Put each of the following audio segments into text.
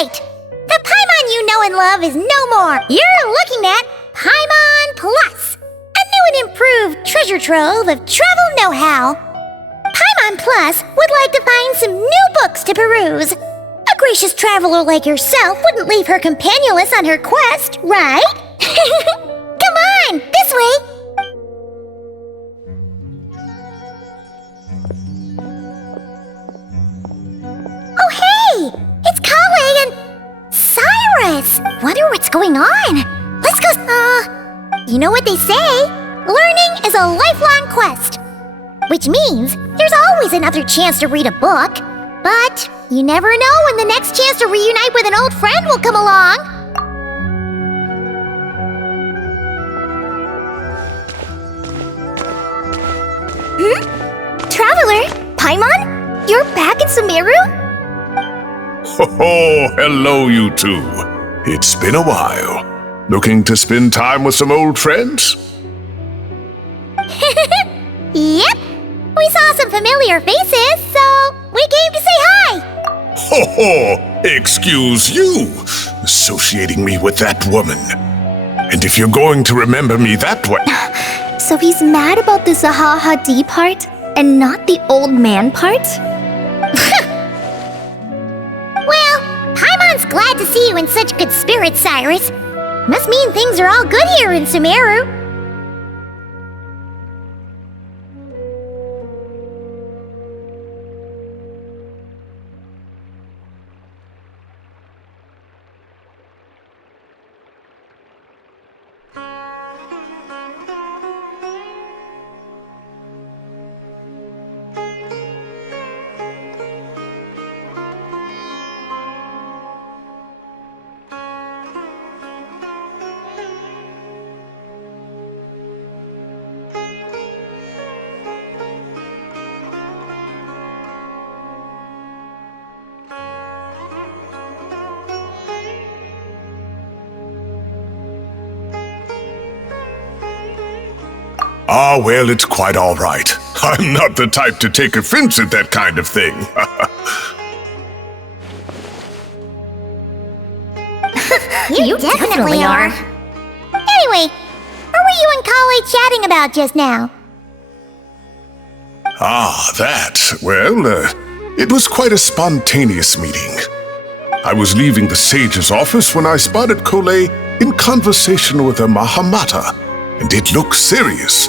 right! The Paimon you know and love is no more. You're looking at Paimon Plus, a new and improved treasure trove of travel know-how. Paimon Plus would like to find some new books to peruse. A gracious traveler like yourself wouldn't leave her companionless on her quest, right? Come on, this way! Oh hey! It's Kale and Cyrus! Wonder what's going on. Let's go, you know what they say? Learning is a lifelong quest. Which means there's always another chance to read a book. But you never know when the next chance to reunite with an old friend will come along. Traveler, Paimon? You're back in Sumeru? Oh, hello you two. It's been a while. Looking to spend time with some old friends? Yep. We saw some familiar faces, so we came to say hi. Ho ho! Excuse you, associating me with that woman. And if you're going to remember me that way... So he's mad about the Zaha D part and not the old man part? Well, Paimon's glad to see you in such good spirits, Cyrus. Must mean things are all good here in Sumeru. Ah, well, it's quite all right. I'm not the type to take offense at that kind of thing. You definitely are. Anyway, what were you and Kale chatting about just now? Ah, that. Well, it was quite a spontaneous meeting. I was leaving the sage's office when I spotted Kole in conversation with a Mahamata, and it looked serious.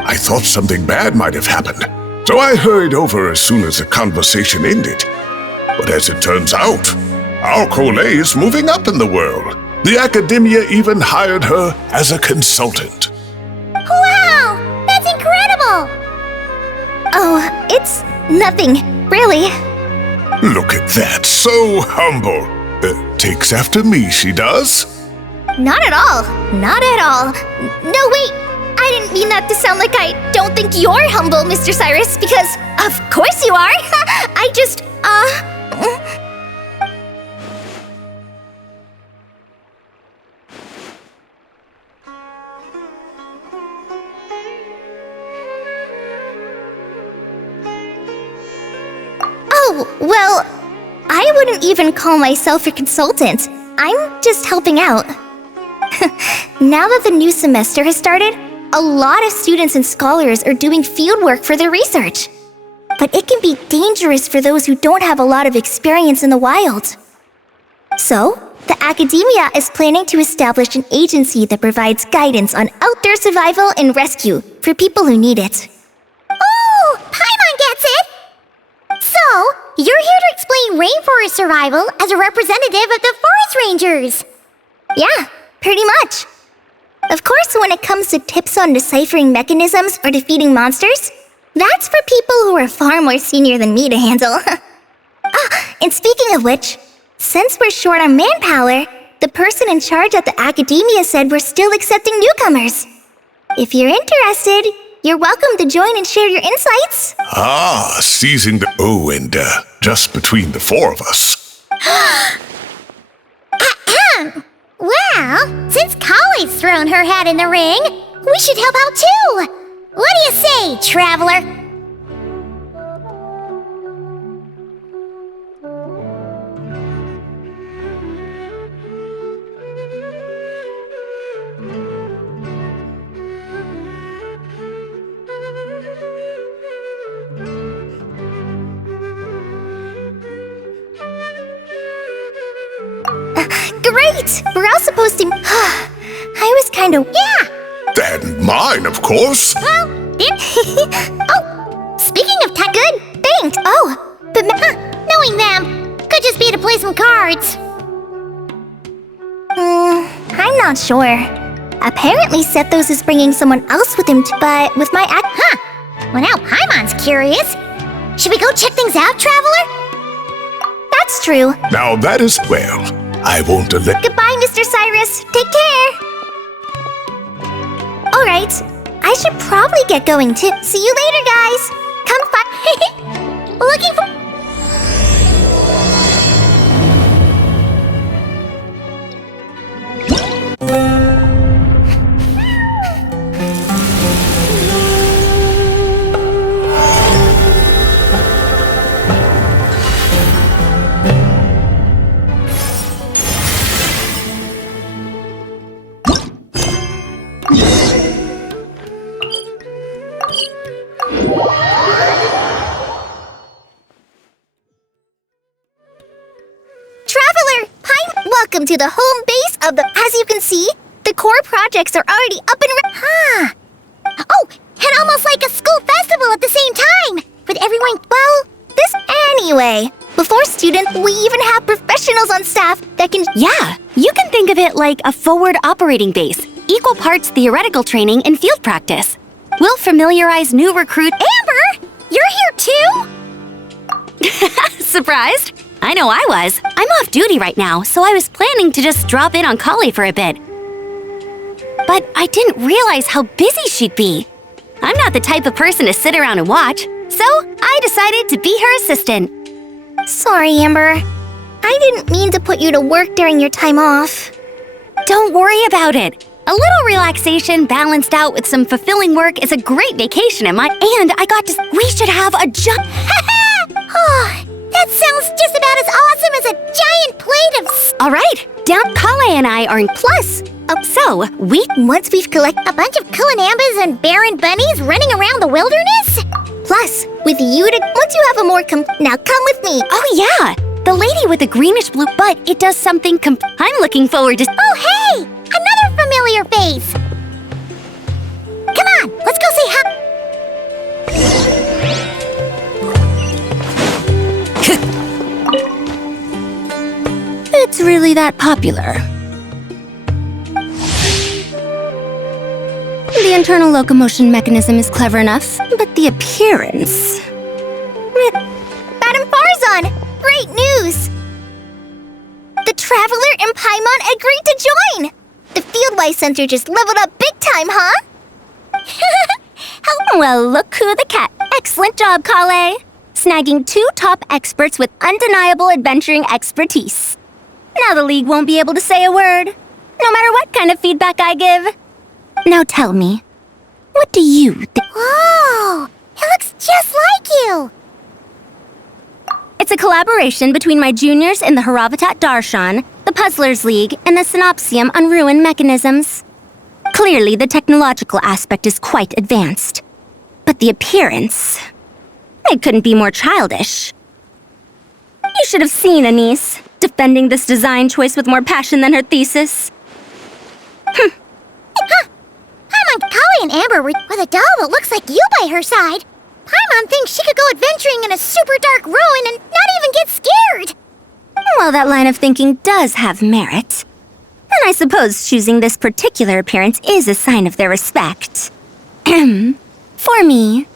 I thought something bad might have happened, so I hurried over as soon as the conversation ended. But as it turns out, our Kole is moving up in the world. The academia even hired her as a consultant. Wow! That's incredible! Oh, it's nothing, really. Look at that, so humble. Takes after me, she does. Not at all. Not at all. No, wait. I didn't mean that to sound like I don't think you're humble, Mr. Cyrus, because of course you are. I just, Oh, well, I wouldn't even call myself a consultant. I'm just helping out. Now that the new semester has started, a lot of students and scholars are doing fieldwork for their research. But it can be dangerous for those who don't have a lot of experience in the wild. So, the academia is planning to establish an agency that provides guidance on outdoor survival and rescue for people who need it. Oh, Paimon gets it! So, you're here to explain rainforest survival as a representative of the forest rangers. Yeah, pretty much. Of course, when it comes to tips on deciphering mechanisms or defeating monsters, that's for people who are far more senior than me to handle. And speaking of which, since we're short on manpower, the person in charge at the academia said we're still accepting newcomers. If you're interested, you're welcome to join and share your insights. Ah, seizing the... Oh, and just between the four of us. Ahem. Well, since Kale's thrown her hat in the ring, we should help out too. What do you say, traveler? Great! We're all supposed to... I was kind of... Yeah! And mine, of course. Well, oh, speaking of tech... Good, thanks! Oh, but... knowing them could just be to play some cards. I'm not sure. Apparently Sethos is bringing someone else with him, but with my Well, now Paimon's curious. Should we go check things out, Traveler? That's true. Now that is well. I won't delay. Goodbye, Mr. Cyrus. Take care. All right. I should probably get going too. See you later, guys. Come find... Looking for... Traveler, welcome to the home base of the... As you can see, the core projects are already up and... Oh, and almost like a school festival at the same time. With everyone... Well, this... Anyway, before students, we even have professionals on staff that can... Yeah, you can think of it like a forward operating base, equal parts theoretical training and field practice. We'll familiarize new recruits. Amber, you're here too? Surprised? I know I was. I'm off duty right now, so I was planning to just drop in on Kali for a bit. But I didn't realize how busy she'd be. I'm not the type of person to sit around and watch, so I decided to be her assistant. Sorry, Amber. I didn't mean to put you to work during your time off. Don't worry about it. A little relaxation balanced out with some fulfilling work is a great vacation in my... And I got to... We should have a Oh, that sounds just about as awesome as a giant plate of... All right, down Kale and I are in plus. So, Once we've collected... A bunch of Kulinambas and Baron Bunnies running around the wilderness? Plus, with you to... Once you have a more Now come with me. Oh yeah, the lady with the greenish blue, but it does something I'm looking forward to... Oh, hey! Another familiar face! Come on, let's go say hi... It's really that popular. The internal locomotion mechanism is clever enough, but the appearance... Madam Farzan, great news! The Traveler and Paimon agreed to join! The Fieldwise Center just leveled up big time, huh? Well, look who the cat. Excellent job, Kale. Snagging 2 top experts with undeniable adventuring expertise. Now the League won't be able to say a word, no matter what kind of feedback I give. Now tell me, what do you think? Whoa! It looks just like you! It's a collaboration between my juniors in the Haravatat Darshan, the Puzzlers League, and the Synopsium on Ruin Mechanisms. Clearly, the technological aspect is quite advanced. But the appearance... It couldn't be more childish. You should have seen Anise, defending this design choice with more passion than her thesis. Paimon, Kali, and Amber were with a doll that looks like you by her side. Paimon thinks she could go adventuring in a super dark ruin and not even get scared. Well, that line of thinking does have merit. And I suppose choosing this particular appearance is a sign of their respect. For me.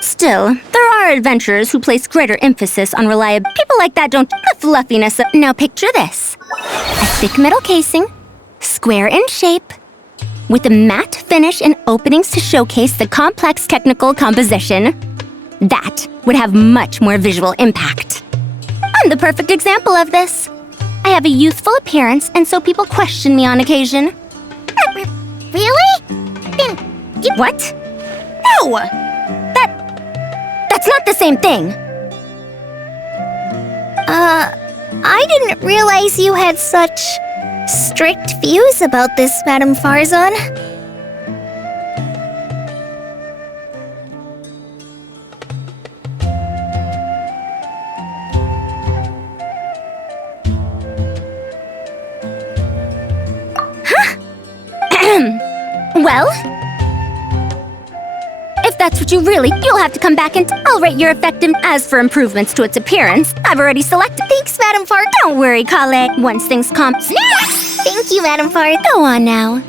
Still, there are adventurers who place greater emphasis on reliability. People like that don't... The fluffiness of... Now picture this. A thick metal casing, square in shape, with a matte finish and openings to showcase the complex technical composition. That would have much more visual impact. I'm the perfect example of this. I have a youthful appearance, and so people question me on occasion. Really? Then you... What? No! That's not the same thing. I didn't realize you had such strict views about this, Madam Farzan. that's what you really... You'll have to come back and I'll rate your effective. As for improvements to its appearance, I've already selected... Thanks, Madam Fart. Don't worry, Kale. Once things calm... Snacks! Thank you, Madam Fart. Go on now.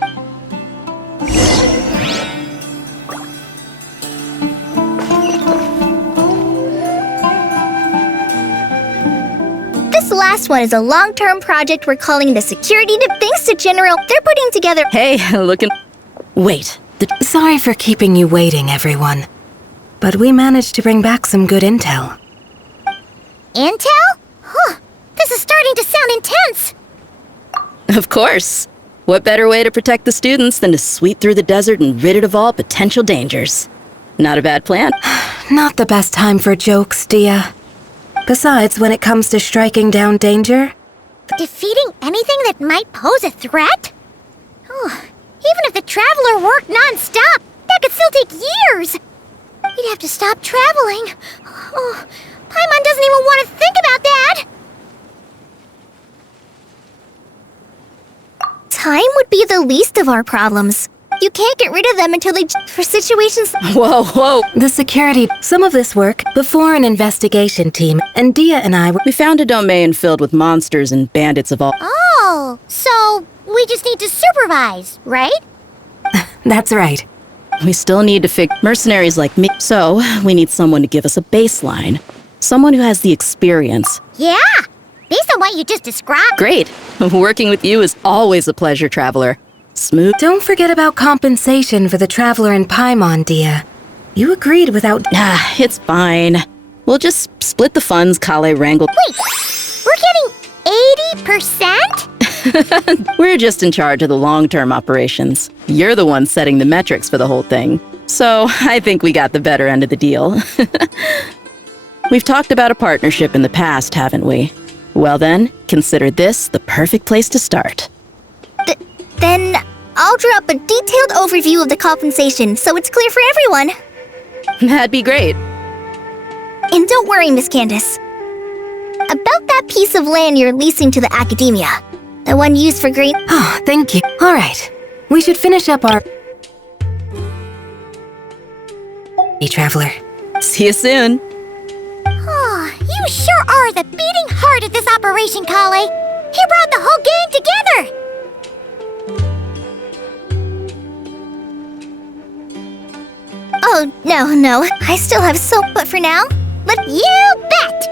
This last one is a long-term project we're calling the Security Tip. Thanks to General, they're putting together... Hey, looking... Wait. Sorry for keeping you waiting, everyone. But we managed to bring back some good intel. Intel? Huh. This is starting to sound intense. Of course. What better way to protect the students than to sweep through the desert and rid it of all potential dangers? Not a bad plan. Not the best time for jokes, Dia. Besides, when it comes to striking down danger... Defeating anything that might pose a threat? Oh, even if the Traveler worked non-stop, that could still take years. We'd have to stop traveling. Oh, Paimon doesn't even want to think about that. Time would be the least of our problems. You can't get rid of them until they... For situations... Whoa. The security... Some of this work before an investigation team, and Dia and I were... We found a domain filled with monsters and bandits of all... Oh, so we just need to supervise, right? That's right. We still need to fix mercenaries like me. So, we need someone to give us a baseline. Someone who has the experience. Yeah, based on what you just described. Great. Working with you is always a pleasure, Traveler. Smooth. Don't forget about compensation for the Traveler in Paimon, Dia. You agreed without... It's fine. We'll just split the funds Kale wrangled. Wait, we're getting 80%? We're just in charge of the long-term operations. You're the one setting the metrics for the whole thing. So, I think we got the better end of the deal. We've talked about a partnership in the past, haven't we? Well then, consider this the perfect place to start. Then I'll draw up a detailed overview of the compensation so it's clear for everyone. That'd be great. And don't worry, Miss Candace. About that piece of land you're leasing to the academia. The one used for grade... Oh, thank you. All right. We should finish up our... Hey, Traveler. See you soon. Oh, you sure are the beating heart of this operation, Kale. You brought the whole gang together. Oh, no. I still have soap, but for now... You bet!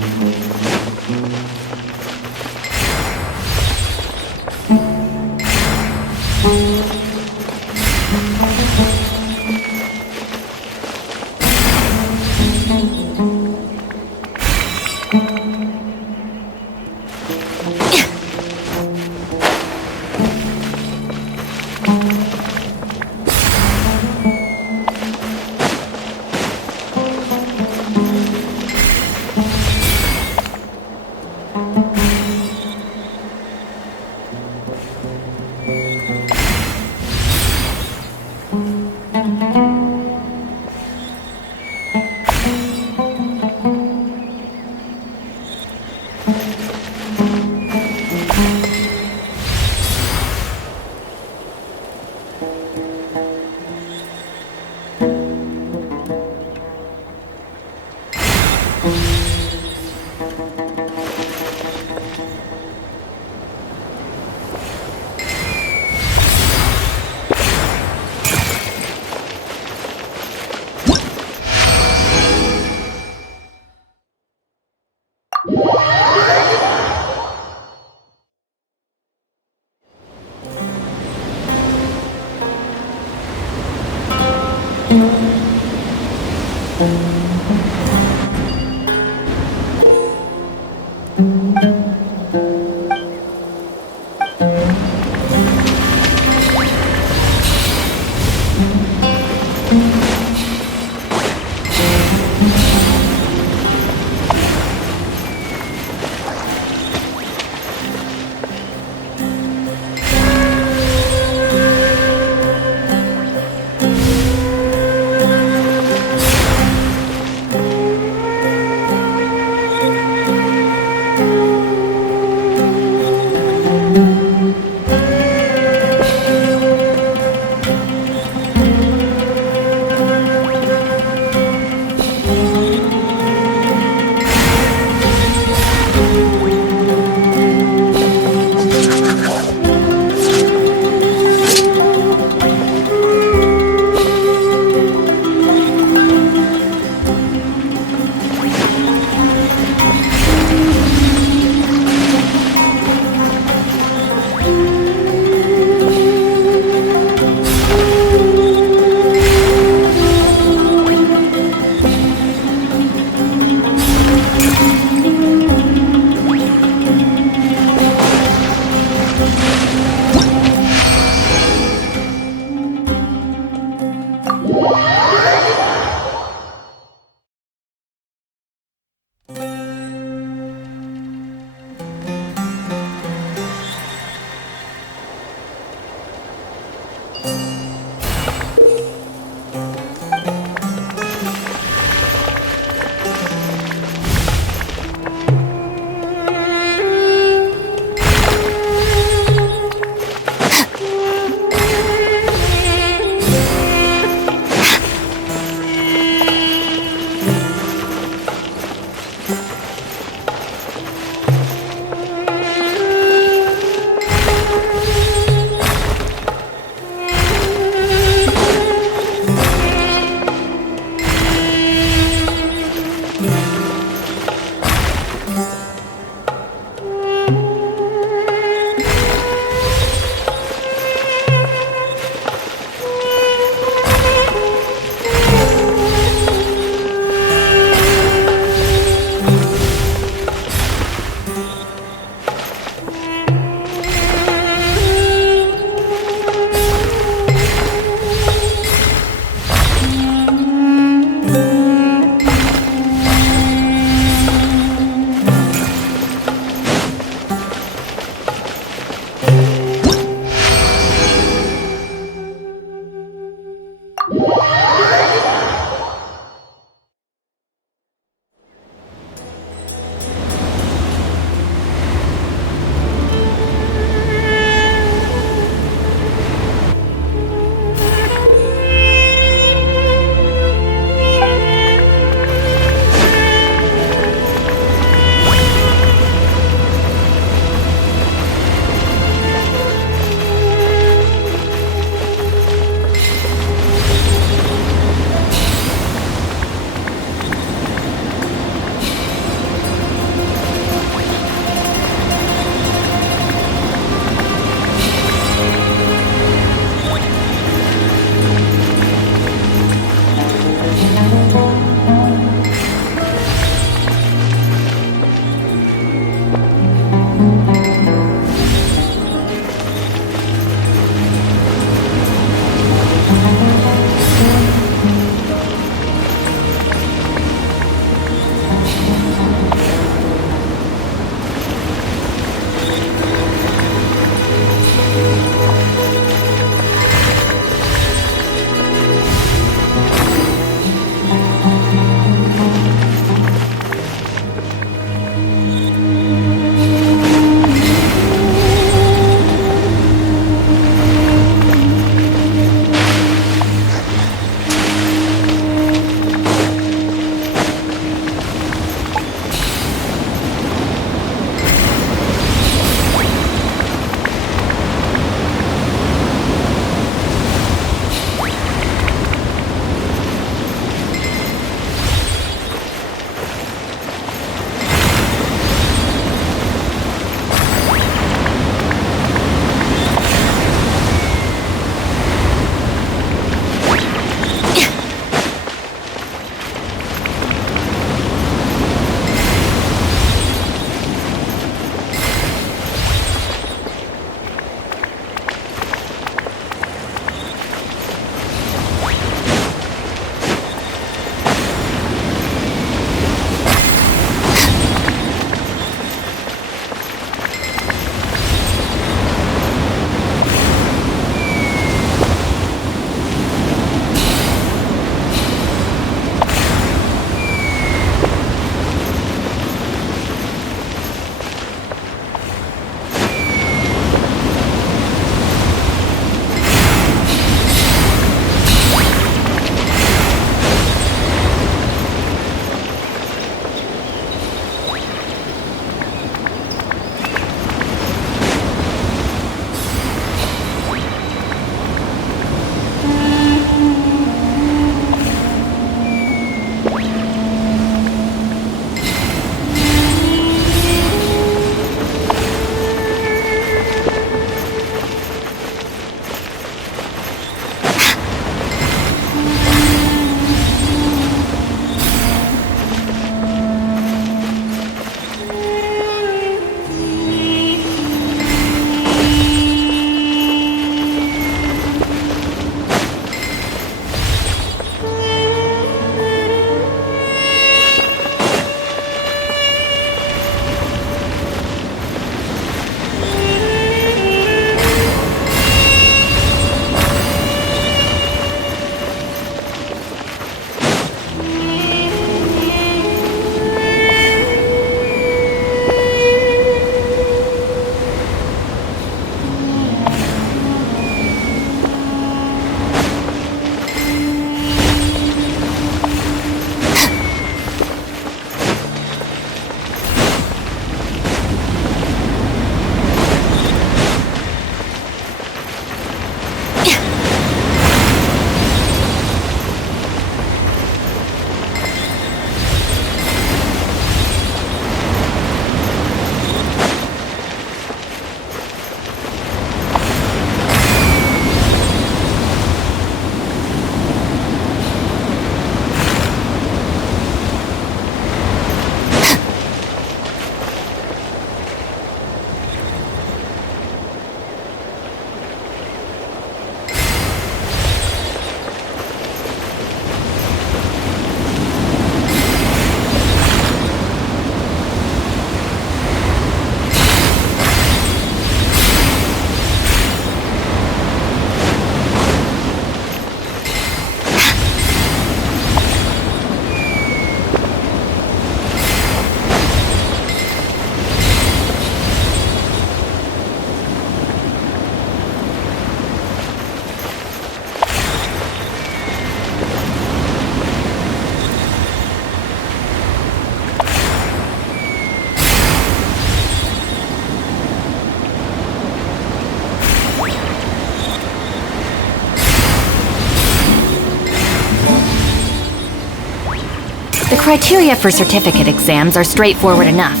criteria for certificate exams are straightforward enough.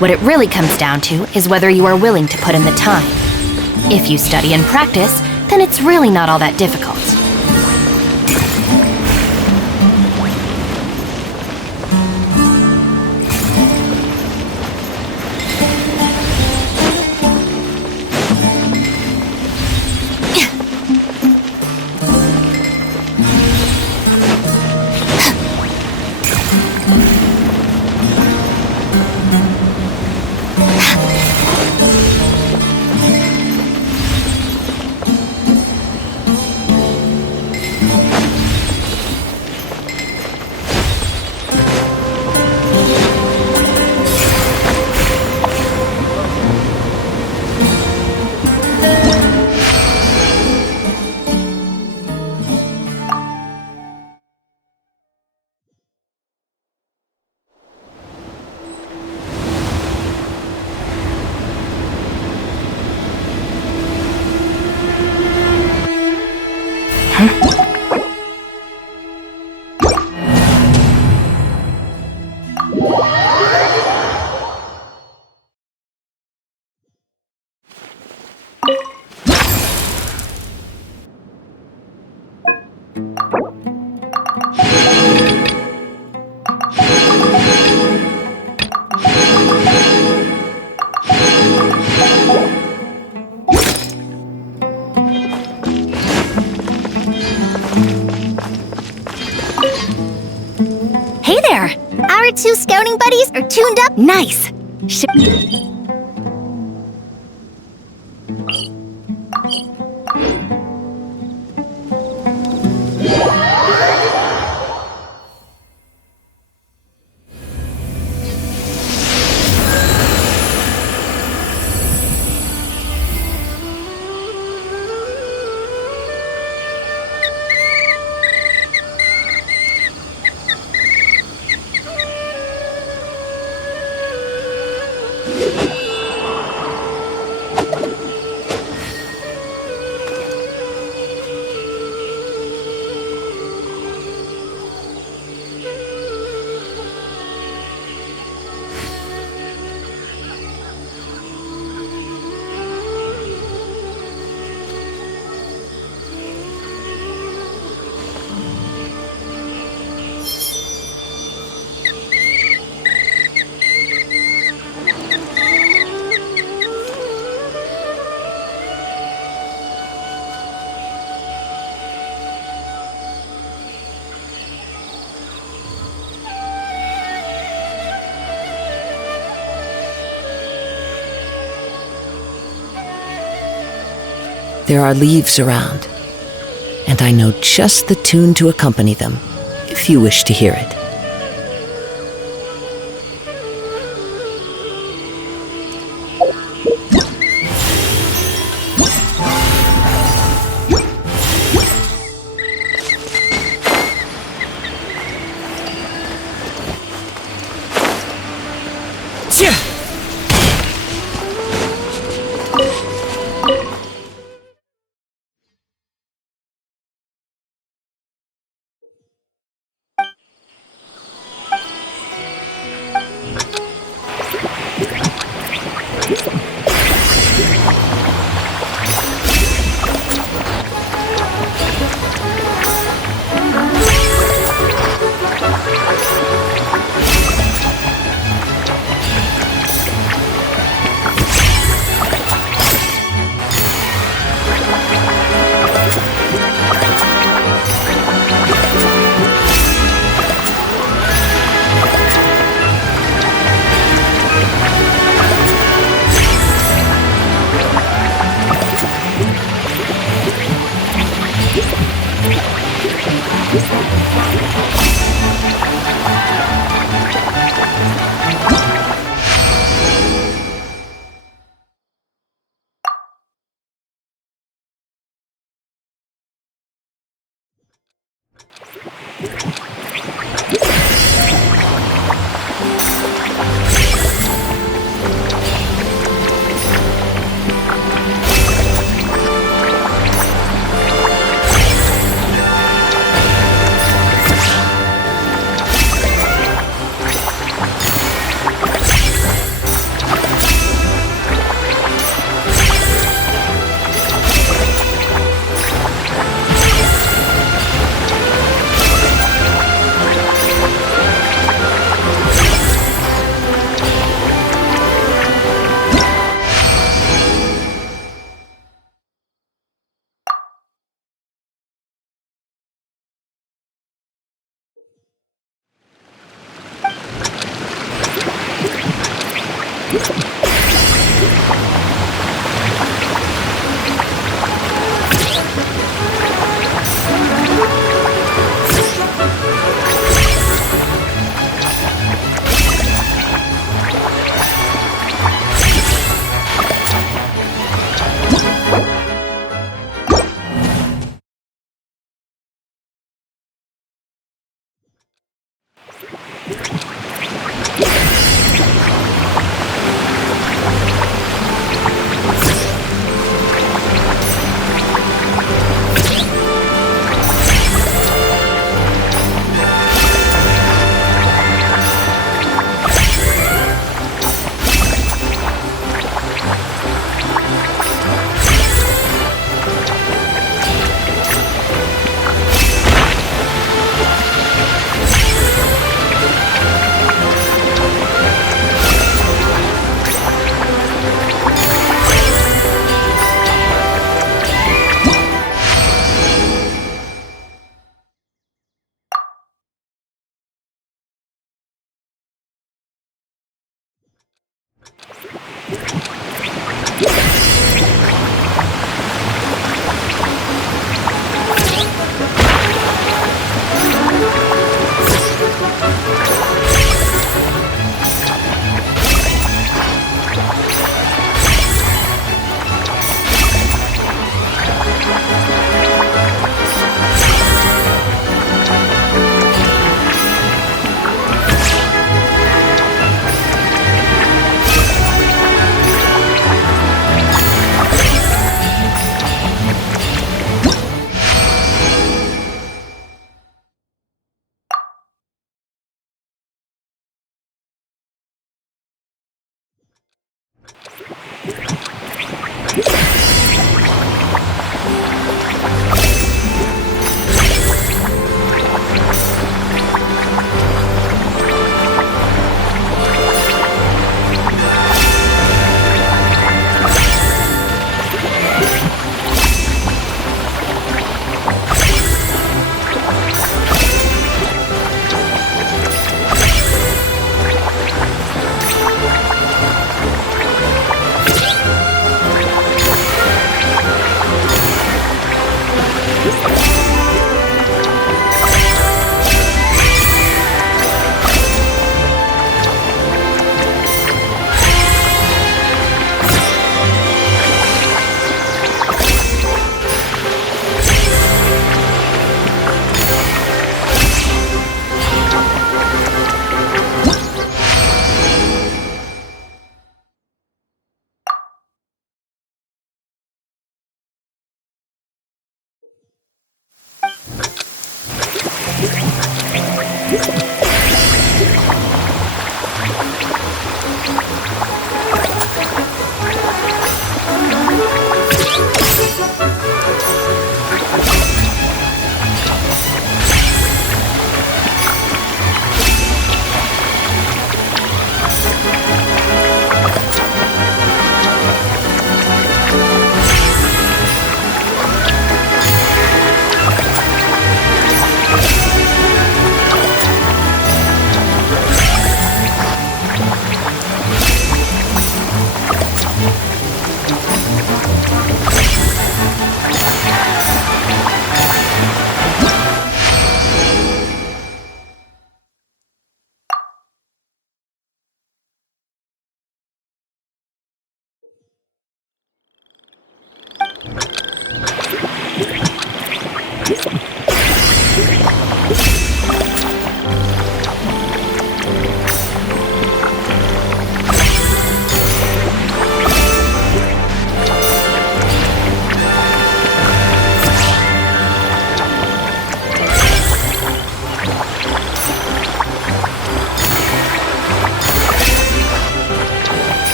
What it really comes down to is whether you are willing to put in the time. If you study and practice, then it's really not all that difficult. Hey there! Our two scouting buddies are tuned up nice. There are leaves around, and I know just the tune to accompany them, if you wish to hear it.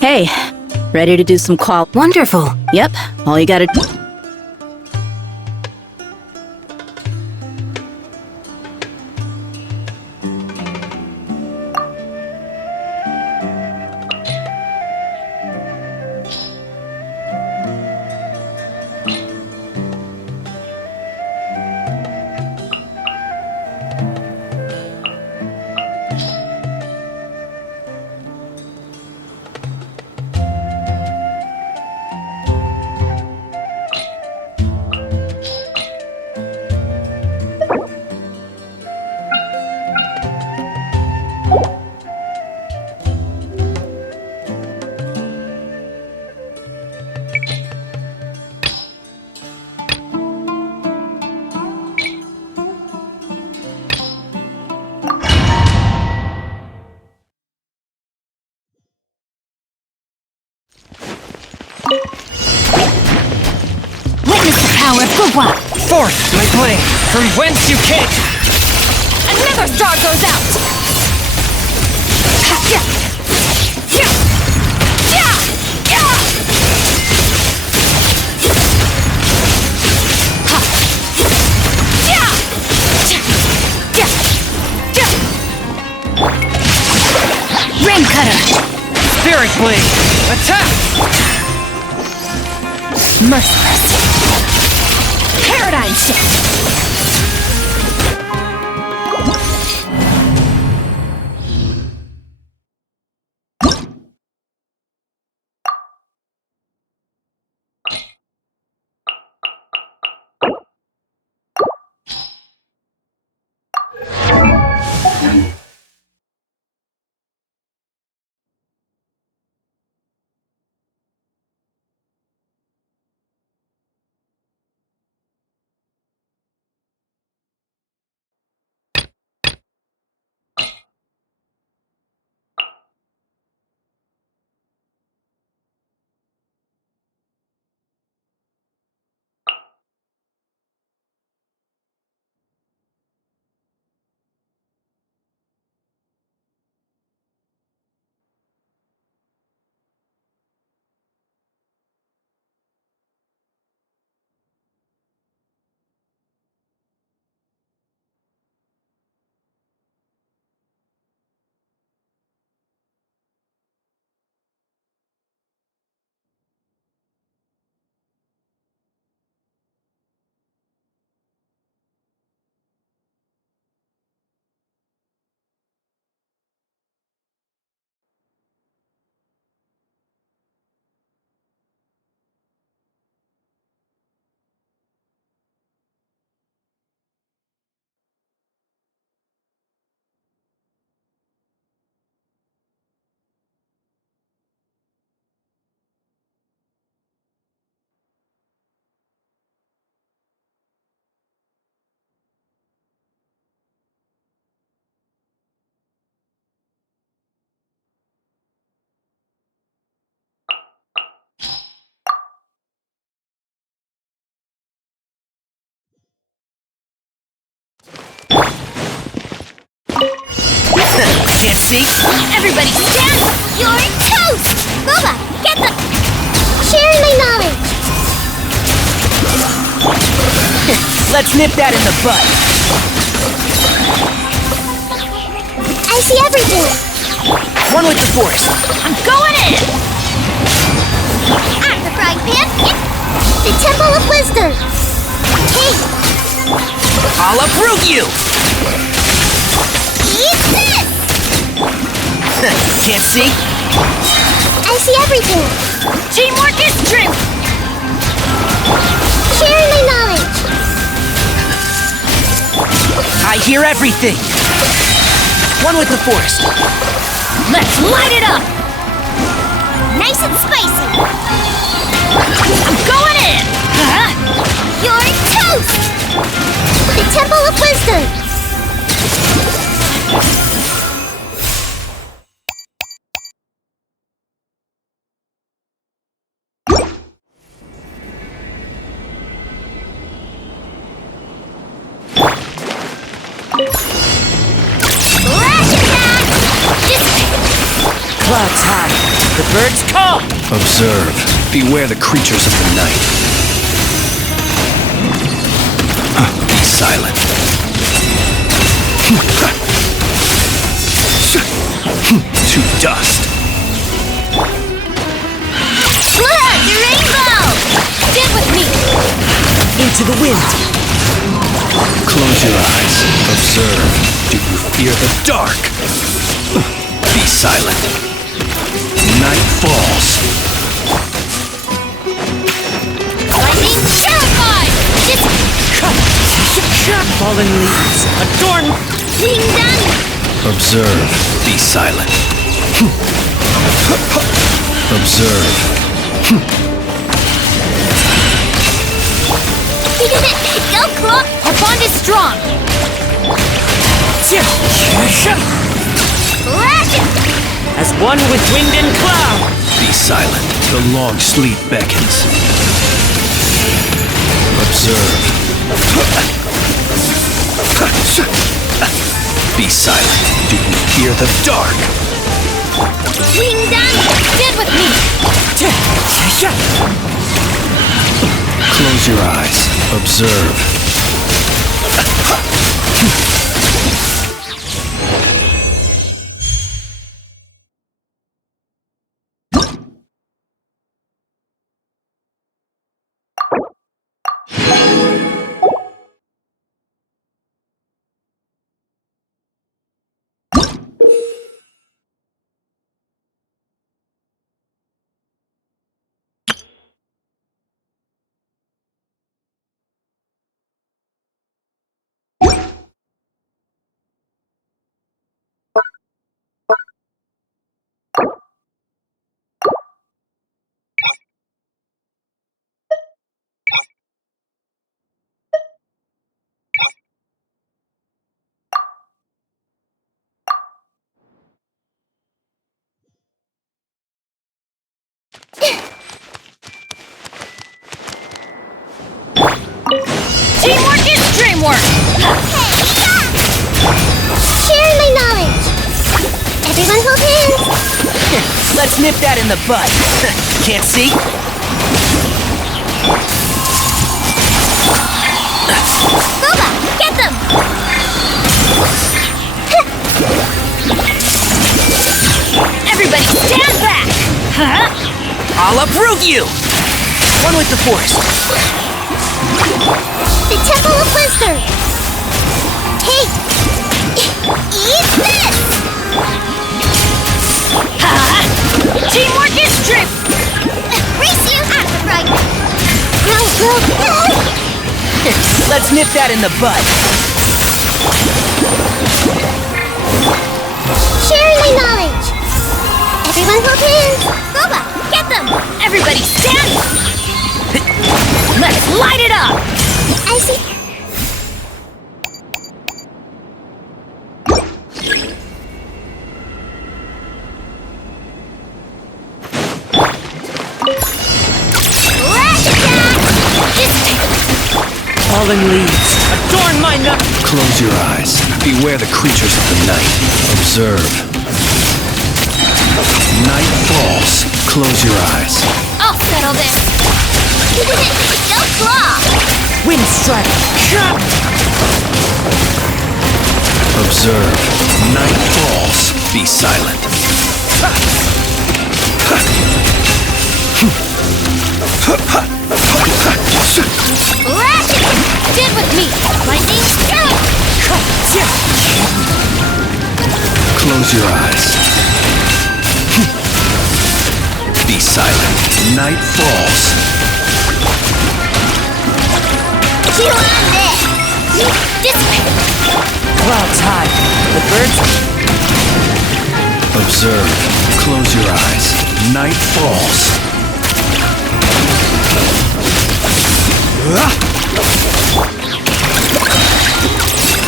Hey, ready to do some qual- Wonderful. Yep, all you gotta do. Witness the power of Gugwa! Forth, my blade, from whence you came! Another star goes out! Rain Cutter! Spirit blade, attack! Merciless! Paradigm shift! Can't see? Everybody stand! You're toast! Boba, get them! Sharing my knowledge! Let's nip that in the bud. I see everything! One with the force. I'm going in! I'm the frying pan! The Temple of Wisdom! Hey! I'll uproot you! Eat this! Can't see? I see everything! Teamwork is true! Sharing my knowledge! I hear everything. One with the force. Let's light it up! Nice and spicy! I'm going in! You're toast! The Temple of Wisdom! Clouds high. The birds call. Observe. Beware the creatures of the night. Be silent. To dust. Look, the rainbow! Get with me! Into the wind. Close your eyes. Observe. Do you fear the dark? Be silent. Night falls. Lightning terrified! Fallen leaves. Adorn. Being done! Observe. Be silent. Observe. Go, Claw! Our bond is strong! Lash it! As one with wind and cloud. Be silent. The long sleep beckons. Observe. Be silent. Do you fear the dark? Being done! Get with me! Close your eyes. Observe. Teamwork is dreamwork! Sharing my knowledge! Everyone hold hands! Let's nip that in the bud. Can't see? Boba, get them! Everybody stand back! I'll uproot you! One with the force. The Temple of Wisdom! Hey! Eat this! Teamwork is true! Race you at the right! Go! Let's nip that in the bud. Sharing my knowledge! Everyone hold hands! Boba, get them! Everybody stand! Let's light it up! I see... Fallen leaves. Adorn my nut. Close your eyes. Beware the creatures of the night. Observe. Night falls. Close your eyes. I'll settle this. Don't claw! Wind strike. Observe. Night falls. Be silent. Lash it! Get with me! Lightning strike! Close your eyes. Be silent. Night falls. Chew on this! Dissipate! Clouds high. The birds. Observe. Close your eyes. Night falls.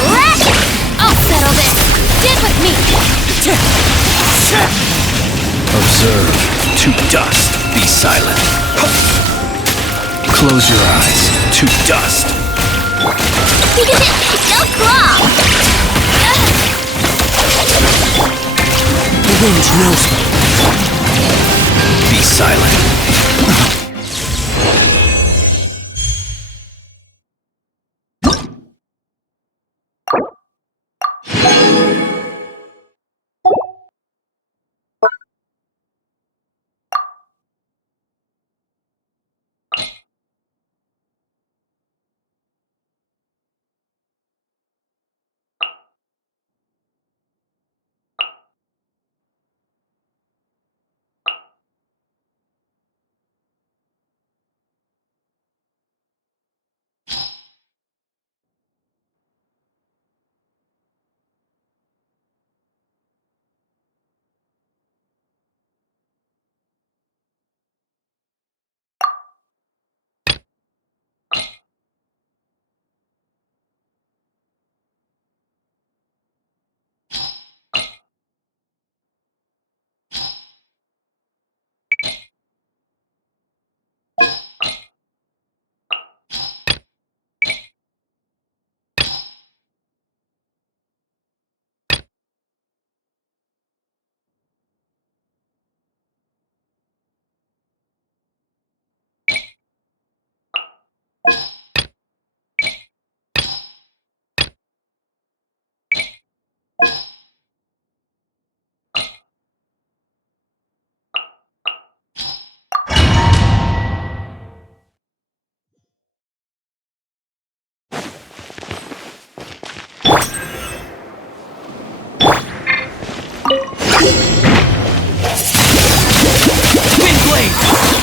Lash it! I'll settle this. Get with me! Observe. To dust. Be silent. Close your eyes. To dust. Don't claw! The wind knows me. Be silent.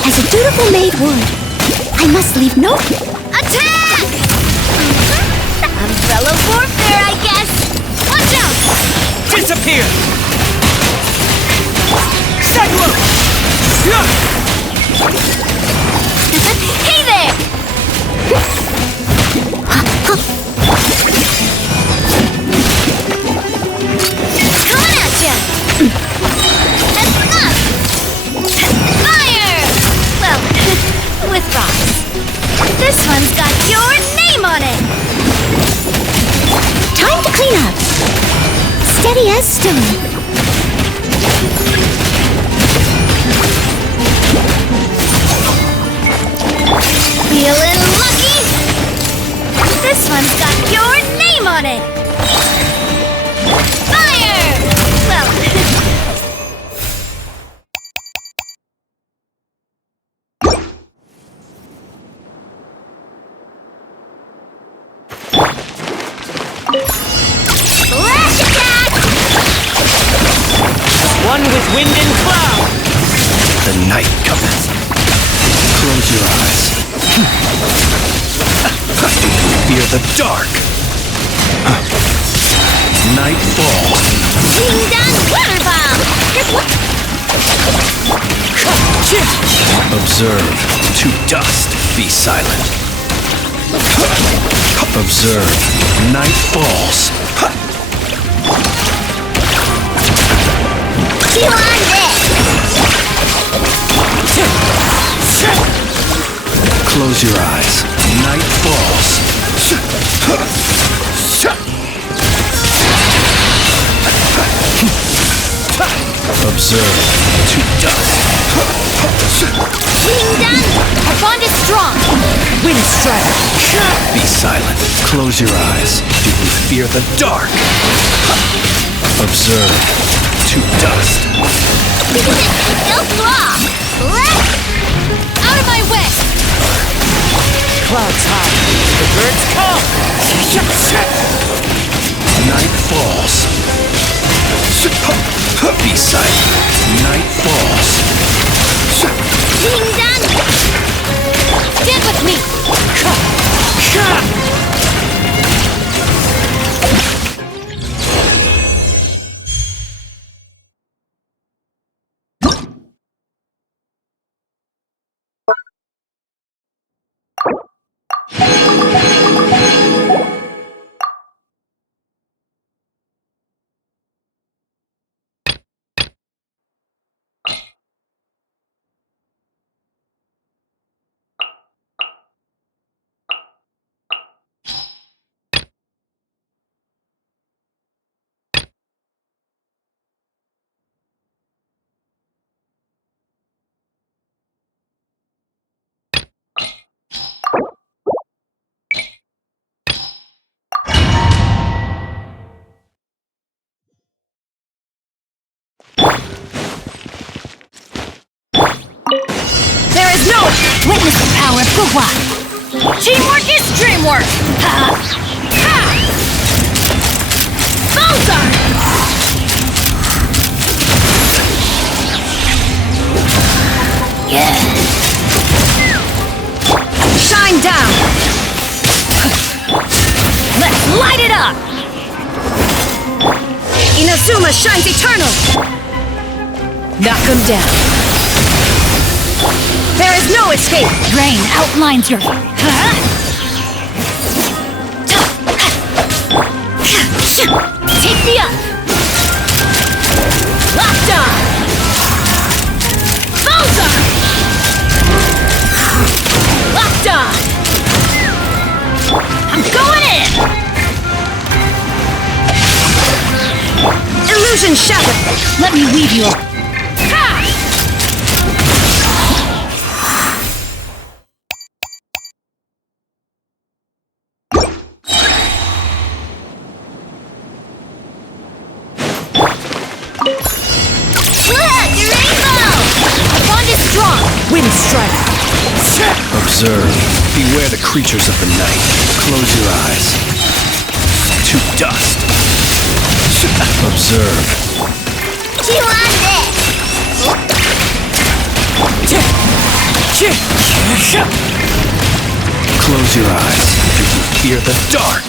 As a dutiful maid would, I must leave no... Attack! Umbrella warfare, I guess! Watch out! Disappear! Cyclone! Hey there! Coming at ya! Fire! Well, with rocks. This one's got your name on it! Time to clean up. Steady as stone. Feeling lucky? This one's got your name on it! Fire! Well... Flash attack! One with wind and cloud! The night cometh. Close your eyes. Fear the dark. Night falls. Ding dong water bomb! Observe. To dust. Be silent. Observe. Night falls. Chew on this! Close your eyes. Night falls. Observe. To strider! Be silent. Close your eyes. Do you fear the dark? Observe. To dust. No flaw! Out of my way! Clouds high. The birds come! Night falls. Be silent. Night falls. Ding dong! Get with me! There is no witness the power of Gugwa. Teamwork is dreamwork. Ha! Ha! Balzar! Yeah. Shine down. Let's light it up. Inazuma shines eternal. Knock him down. There is no escape! Rain outlines your... Take me up! Locked on! Balzar! Locked on! I'm going in! Illusion shattered! Let me weave you up. Wind strike! Observe. Beware the creatures of the night. Close your eyes. To dust. Observe. Chew on this! Close your eyes. Do you fear the dark?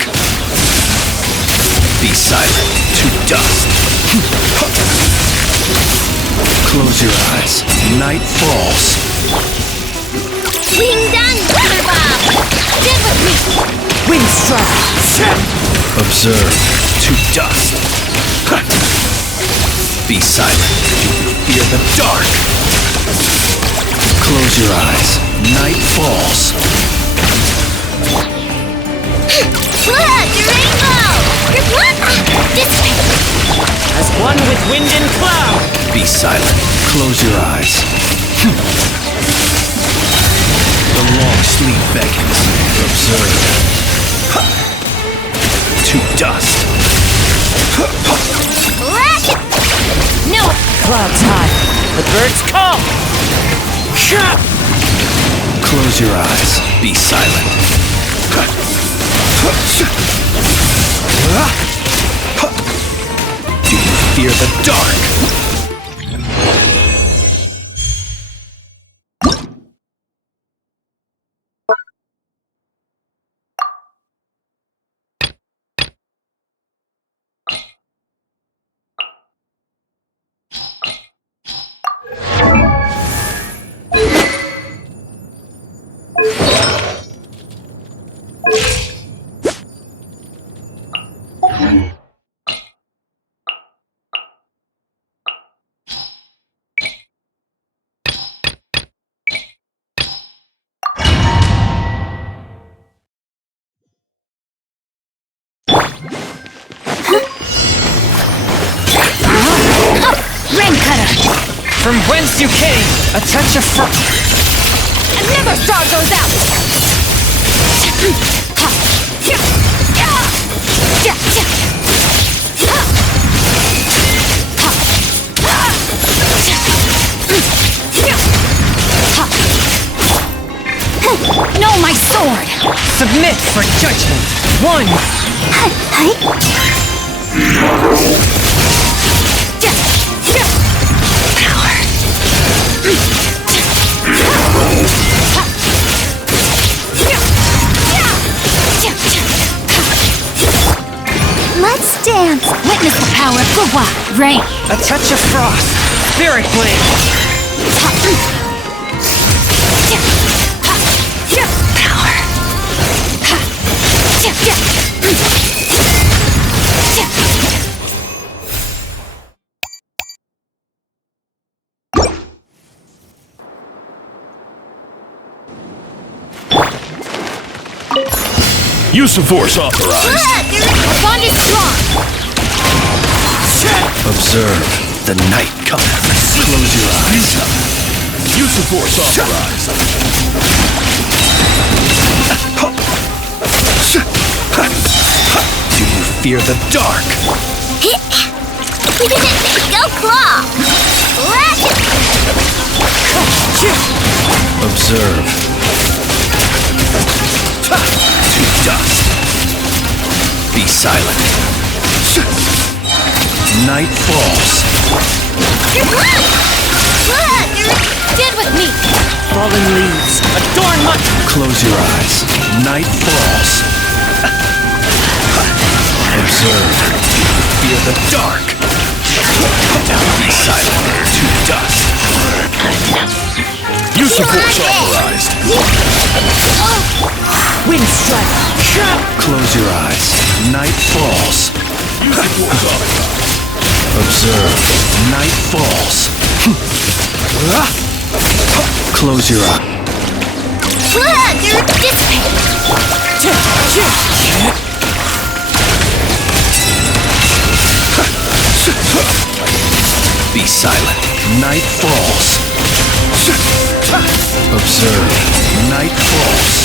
Be silent. To dust. Close your eyes. Night falls. Ding dong, Brother Bob! Get with me! Wind strike! Observe. To dust. Be silent. Do you fear the dark? Close your eyes. Night falls. Look, the rainbow! This way! As one with wind and cloud! Be silent. Close your eyes. The long sleep beckons. Observe. To dust. No! Clouds high. The birds come! Close your eyes. Be silent. Do you fear the dark? From whence you came, a touch of frost. I never saw those out! No, my sword! Submit for judgment. One. Let's dance. Witness the power of Gua, rain. A touch of frost. Spirit blade. Use of force authorized. Bond is strong. Observe the night coming. Close your eyes. Use of force authorized. Do you fear the dark? Go claw. Lash it. Observe. To dust. Be silent. Night falls. Stand with me. Fallen leaves. Adorn my... Close your eyes. Night falls. Observe. Fear the dark. Be silent. To dust. Use of force authorized. Wind strike. Close your eyes. Night falls. Observe. Night falls. Close your eyes. Be silent. Night falls. Observe. Night falls.